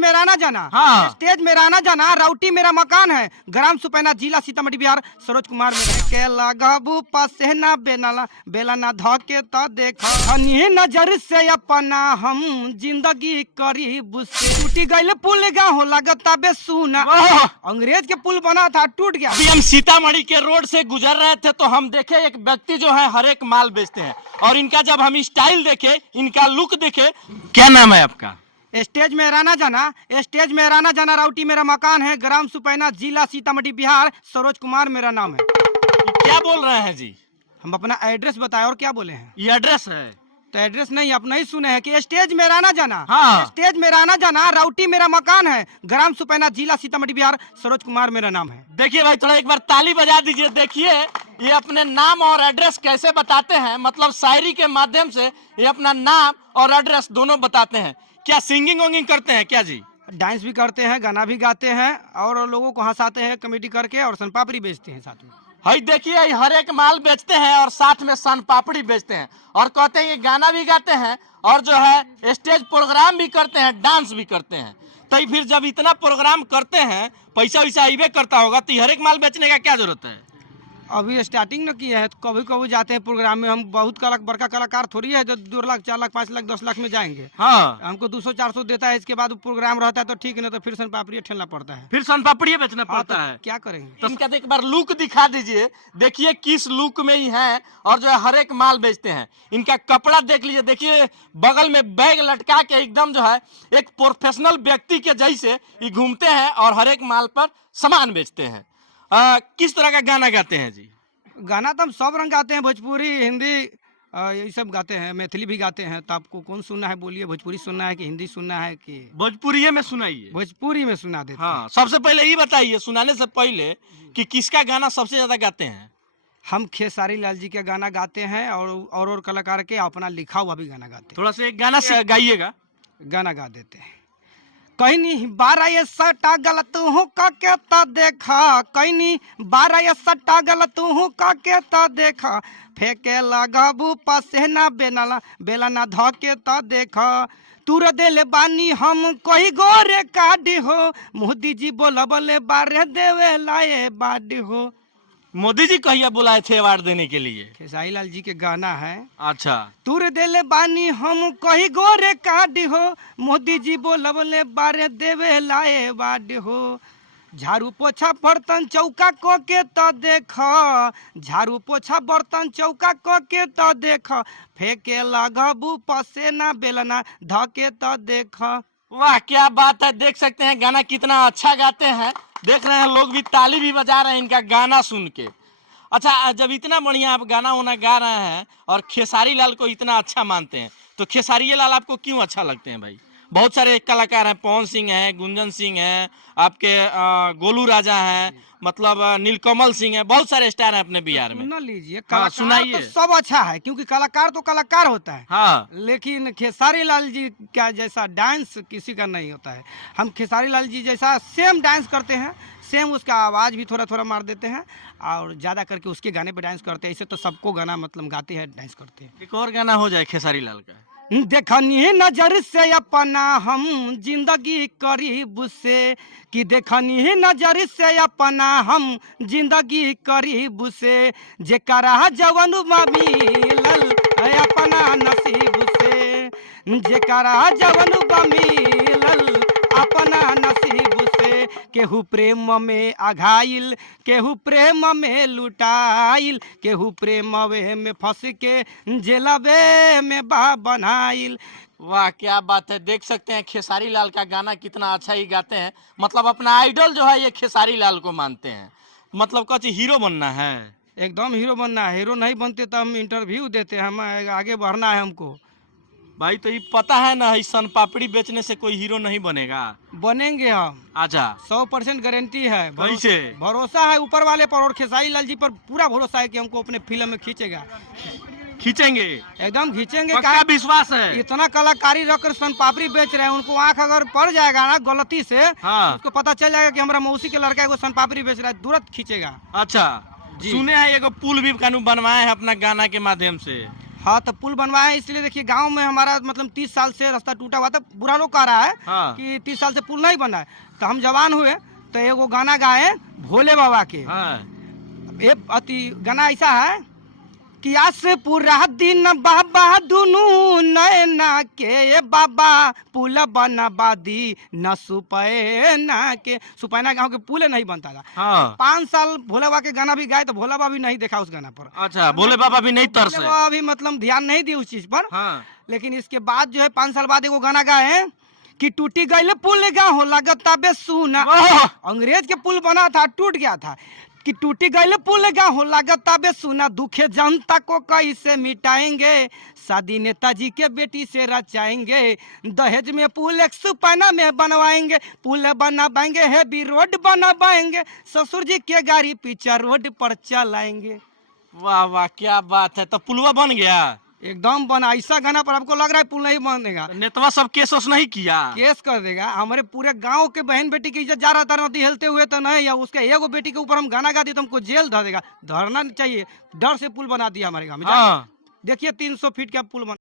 मेरा ना जाना, हाँ। स्टेज मेरा ना जाना, राउटी मेरा मकान है, ग्राम सुपैना, जिला सीतामढ़ी, बिहार, सरोज कुमार मेरा के लगाबू पासे ना बेनाला बेला ना धके त देखा हनी नजर से अपना हम जिंदगी करीब से टूटी गइल पुल गाँव लगता बे सुना। अंग्रेज के पुल बना था टूट गया। अभी हम सीतामढ़ी के रोड से गुजर रहे थे तो हम देखे एक व्यक्ति जो है हर एक माल बेचते हैं, और इनका जब हम स्टाइल देखे, इनका लुक देखे। क्या नाम है आपका? स्टेज मेरा ना जाना, स्टेज मेरा ना जाना, राउटी मेरा मकान है, ग्राम सुपैना, जिला सीतामढ़ी, बिहार, सरोज कुमार मेरा नाम है। क्या बोल रहे हैं जी? हम अपना एड्रेस बताए और क्या बोले हैं? ये एड्रेस है तो एड्रेस नहीं अपना ही सुने हैं कि स्टेज मेरा ना जाना। हाँ। स्टेज मेरा ना जाना, राउटी मेरा मकान है, ग्राम सुपैना, जिला सीतामढ़ी, बिहार, सरोज कुमार मेरा नाम है। देखिए भाई, थोड़ा एक बार ताली बजा दीजिए। देखिए ये अपने नाम और एड्रेस कैसे बताते हैं, मतलब शायरी के माध्यम से ये अपना नाम और एड्रेस दोनों बताते हैं। क्या सिंगिंग वोंगिंग करते हैं क्या जी? डांस भी करते हैं, गाना भी गाते हैं, और लोगों को हंसाते हैं कॉमेडी करके, और सन पापड़ी बेचते हैं साथ में। भाई देखिए हर एक माल बेचते हैं और साथ में सन पापड़ी बेचते हैं, और कहते हैं ये गाना भी गाते हैं और जो है स्टेज प्रोग्राम भी करते हैं, डांस भी करते हैं। तो फिर जब इतना प्रोग्राम करते हैं, पैसा वैसा आइबे करता होगा, तो हर एक माल बेचने का क्या जरूरत है? अभी स्टार्टिंग न किया है, तो कभी कभी जाते हैं प्रोग्राम में। हम बहुत बड़का कलाकार थोड़ी है जो 2 लाख 4 लाख 5 लाख 10 लाख में जाएंगे। हाँ। हमको 200-400 देता है, इसके बाद प्रोग्राम रहता है तो ठीक है, ना तो फिर सन पापड़ी ठेलना पड़ता है। फिर सन पापड़ी बेचना हाँ, पड़ता तो है। क्या करेंगे? तो इनका एक बार लुक दिखा दीजिए, देखिए किस लुक में ही है, और जो है हर एक माल बेचते हैं। इनका कपड़ा देख लीजिए, देखिए बगल में बैग लटका के एकदम जो है एक प्रोफेशनल व्यक्ति के जैसे ये घूमते हैं और हर एक माल पर सामान बेचते हैं। किस तरह का गाना गाते हैं जी? गाना तो हम सब रंग गाते हैं, भोजपुरी, हिंदी, ये सब गाते हैं, मैथिली भी गाते हैं। तो आपको कौन सुनना है बोलिए, भोजपुरी सुनना है कि हिंदी सुनना है कि? भोजपुरी में सुनाइए। भोजपुरी में सुना देते हैं। हाँ, सबसे पहले ये बताइए सुनाने से पहले कि किसका गाना सबसे ज्यादा गाते हैं? हम खेसारी लाल जी के गाना गाते हैं, और कलाकार के अपना लिखा हुआ भी गाना गाते हैं। थोड़ा सा एक गाना से गाइएगा। गाना गा देते हैं। कहीं नहीं 12 ये सट्टा गलत हूँ काके ता देखा, कहीं नहीं 12 ये सट्टा गलत हूँ काके ता देखा, फेंके लगाबू पासे ना बेनाला बेला ना धके ता देखा, तुर देले बानी हम कोई गोरे काढ़ी हो, मोदी जी बोला बोले बारे देवे लाए बाड़ी हो। मोदी जी कहिया बुलाए थे अवार्ड देने के लिए? खेसारी लाल जी के गाना है। अच्छा। तुर देले बानी हम कही गोरे काढ़ी हो, मोदी जी बोला बोले बारे देवे लाए बाड़ी हो, झाड़ू पोछा बर्तन चौका को के तो देखा, झाड़ू पोछा बर्तन चौका को के तो देखा, फेंके लगाबू पसे ना बेलना धके तो देखा। वाह क्या बात है, देख सकते हैं गाना कितना अच्छा गाते हैं। देख रहे हैं लोग भी ताली भी बजा रहे हैं इनका गाना सुन के। अच्छा, जब इतना बढ़िया आप गाना वाना गा रहे हैं और खेसारी लाल को इतना अच्छा मानते हैं, तो खेसारी लाल आपको क्यों अच्छा लगते हैं भाई? बहुत सारे कलाकार हैं, पवन सिंह हैं, गुंजन सिंह हैं, आपके गोलू राजा हैं, मतलब नीलकमल सिंह हैं, बहुत सारे स्टार हैं अपने बिहार में। सुन लीजिए, हाँ, सुनाइए। तो सब अच्छा है, क्योंकि कलाकार तो कलाकार होता है। हाँ। लेकिन खेसारी लाल जी का जैसा डांस किसी का नहीं होता है। हम खेसारी लाल जी जैसा सेम डांस करते हैं, सेम उसका आवाज़ भी थोड़ा थोड़ा मार देते हैं, और ज़्यादा करके उसके गाने पे डांस करते हैं। ऐसे तो सबको गाना मतलब गाते हैं, डांस करते हैं। एक और गाना हो जाए खेसारी लाल का। देखनी नजर से अपना हम जिंदगी करीब से, कि देखनी नजर से अपना हम जिंदगी करीब से, जेकरा जवन मिलल है अपना नसीब से, जेकरा जवन मिलल अपना नसीब से, केहू प्रेम में आघाइल, केहू प्रेम में लुटाइल, केहू प्रेम में फंस के जेलबे में बा बनाइल। वाह क्या बात है, देख सकते हैं खेसारी लाल का गाना कितना अच्छा ही गाते हैं। मतलब अपना आइडल जो है ये खेसारी लाल को मानते हैं। मतलब कुछ हीरो बनना है, एकदम हीरो बनना है। हीरो नहीं बनते तो हम इंटरव्यू देते हैं, हम आगे बढ़ना है हमको। भाई तो ये पता है ना, सन पापड़ी बेचने से कोई हीरो नहीं बनेगा। बनेंगे हम। अच्छा, 100% गारंटी है। कैसे? भरोसा है ऊपर वाले पर, और खेसारी लाल जी पर पूरा भरोसा है कि हमको अपने फिल्म में खींचेगा। खींचेंगे, एकदम खींचेंगे। पक्का विश्वास है। इतना कलाकारी रखकर सन पापड़ी बेच रहे हैं, उनको आंख अगर पड़ जाएगा ना गलती से, हाँ। उसको पता चल जाएगा कि हमारा मौसी के लड़का एगो सन पापड़ी बेच रहा है, तुरंत खींचेगा। अच्छा, सुने हैं एगो पुल भी कानून बनवाए हैं अपना गाना के माध्यम से। हाँ तो पुल बनवाए इसलिए देखिए गांव में हमारा मतलब 30 साल से रास्ता टूटा हुआ था। बुरा लोग कह रहा है हाँ। कि 30 साल से पुल नहीं बना है। तो हम जवान हुए तो एगो गाना गाए भोले बाबा के। हाँ। ये अति गाना ऐसा है कि आज से पूरा दिन बाबा दुनू नैना के ये बाबा पुल बनबादी न सुपैना के। सुपैना गांव के पुल नहीं बनता था। हाँ। 5 साल भोले बाबा के गाना भी गाए तो भोला बाबा भी नहीं देखा उस गाना पर। अच्छा, भोले बाबा भी नहीं तरसे। भोले बाबा भी मतलब ध्यान नहीं दिए उस चीज पर। हाँ। लेकिन इसके बाद जो है 5 साल बाद एगो गाना गाए कि टूटी गई पुल गाँव लगता बे सुना। वाह! अंग्रेज के पुल बना था टूट गया था कि टूटी गई पुल गाँव लगता बे सुना। दुखे जनता को कैसे मिटाएंगे, शादी नेताजी के बेटी से रचाएंगे। दहेज में पुल एक सुपैना में बनवाएंगे। पुल बनाएंगे हैवी रोड बनवाएंगे। ससुर जी के गाड़ी पीछे रोड पर चलाएंगे। वाह वाह, क्या बात है। तो पुलवा बन गया एकदम बना। ऐसा गाना पर आपको लग रहा है पुल नहीं बनेगा? नेतवा सब केस ओस नहीं किया? केस कर देगा। हमारे पूरे गांव के बहन बेटी की इज्जत जा रहा था नदी हेलते हुए तो नहीं, या उसके एगो बेटी के ऊपर हम गाना गा दिए तो हमको जेल धर देगा। धरना नहीं चाहिए, डर से पुल बना दिया हमारे गांव में। हाँ। देखिए 300 फीट का पुल बना।